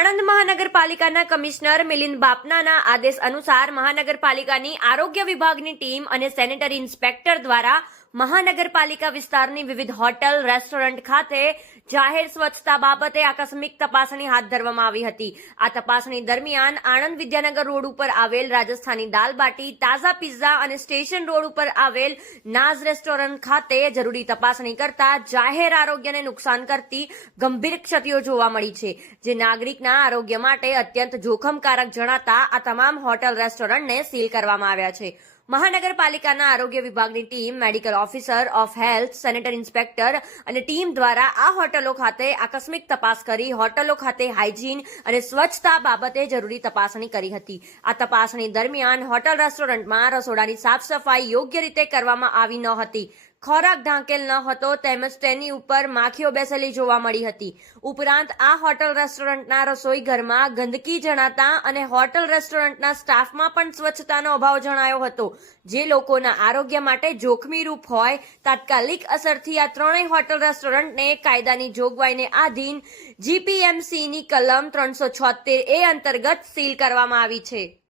આણંદ મહાનગરપાલિકાના કમિશનર મિલિંદ બાપનાના આદેશ અનુસાર મહાનગરપાલિકાની આરોગ્ય વિભાગની ટીમ અને સેનેટરી ઇન્સ્પેક્ટર દ્વારા મહાનગરપાલિકા વિસ્તારની વિવિધ હોટલ, રેસ્ટોરન્ટ ખાતે જાહેર સ્વચ્છતા બાબતે આકસ્મિક તપાસણી હાથ ધરવામાં આવી હતી. આ તપાસણી દરમિયાન આણંદ વિદ્યાનગર રોડ ઉપર આવેલ રાજસ્થાની દાલબાટી તાઝા પિઝા અને સ્ટેશન રોડ ઉપર આવેલ નાઝ રેસ્ટોરન્ટ ખાતે જરૂરી તપાસણી કરતા જાહેર આરોગ્યને નુકસાન કરતી ગંભીર ક્ષતિઓ જોવા મળી છે, જે નાગરિકના આરોગ્ય માટે અત્યંત જોખમકારક જણાતા આ તમામ હોટલ, રેસ્ટોરન્ટને સીલ કરવામાં આવ્યા છે. મહાનગરપાલિકાના આરોગ્ય વિભાગની team, medical officer of health, sanitary inspector અને ટીમ દ્વારા આ હોટલો ખાતે આકસ્મિક તપાસ કરી, હોટલો ખાતે હાઇજીન અને સ્વચ્છતા બાબતે જરૂરી તપાસણી કરી હતી. આ તપાસણી દરમિયાન હોટલ રેસ્ટોરન્ટમાં રસોડાની સાફ સફાઈ યોગ્ય રીતે કરવામાં આવી ન હતી. ખોરાક ઢાંકેલ ન હતો તેમજ તેની ઉપર માખીઓ બેસેલી જોવા મળી હતી. ઉપરાંત આ હોટલ રેસ્ટોરન્ટના રસોઈ ઘરમાં ગંદકી જણાતા અને હોટલ રેસ્ટોરન્ટના સ્ટાફમાં પણ સ્વચ્છતાનો અભાવ જણાયો હતો. જે લોકોના આરોગ્ય માટે જોખમી રૂપ હોય, તાત્કાલિક અસરથી આ ત્રણેય હોટલ રેસ્ટોરન્ટને કાયદાની જોગવાઈને આધીન જીપીએમસીની કલમ ત્રણસો છોતેર એ અંતર્ગત સીલ કરવામાં આવી છે.